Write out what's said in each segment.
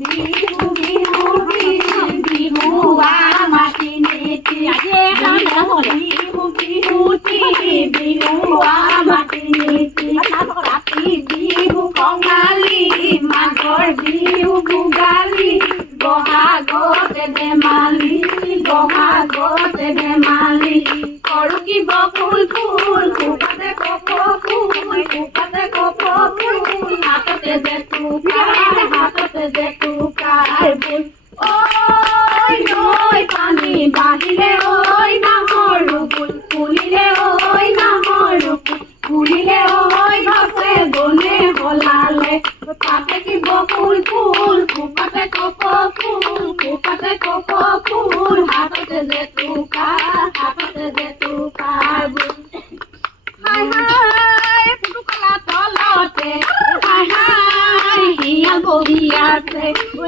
বিহু বিহু বিহু মাটি নীতি বিহু বিহুতি বিহু মাটি নীতি ৰাতি বিহু কঙালী মাঘৰ বিহু ভোগালী বহাগতে ধেমালি বহাগতে ধেমালি কৰো কি বকুল ফুল ফুপাতে কপ ফুল ফুপাতে কপ ফুল হাততে জেতুকাৰ ফুল ঐ নৈ পানী বাঢ়িলে ঐ নাহৰ ফুল ফুলিলে ঐ নাহৰ ফুল ফুলিলে ঐ গছে বনে হলালে পাতে কি বকুল ফুল ফুপাতে কপ ফুল ফুপাতে কপ ফুল হাততে জেতুকাৰ হাই হাই পুতুকলা তলতে হাই হাই হিয়া বহি আছে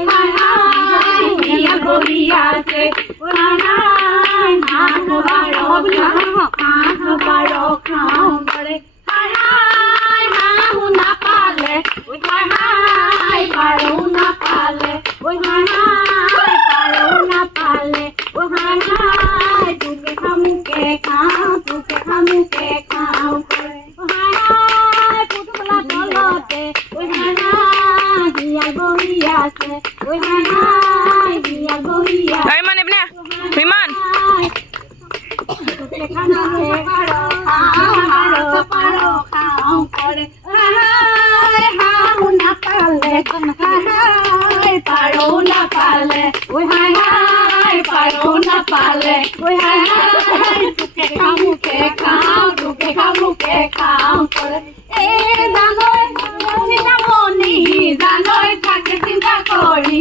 হাই হাই হিয়া বহি আছে হাই হাই হাঁহ বাৰ খাওঁ কৰে হাই হাই হাঁহো নাপালে হাই হাই পাৰও নাপালে হাই হাই পাৰও নাপালে হাই হাই তোকে খামুকে খাওঁ কৰে হাই হাই পুতুকলা তলতে হাই হাই হিয়া বহি আছে হাই হাই হিয়া বহি আছে Iman ibna. Iman. খাওঁ কৰে হাই হাঁহো নাপালে হাই পাৰও নাপালে হাই হাই পাৰও নাপালে হাই হাই তোকে খাওঁ কৰে জানৈ চিন্তামণি জানৈ থাকে চিন্তা কৰি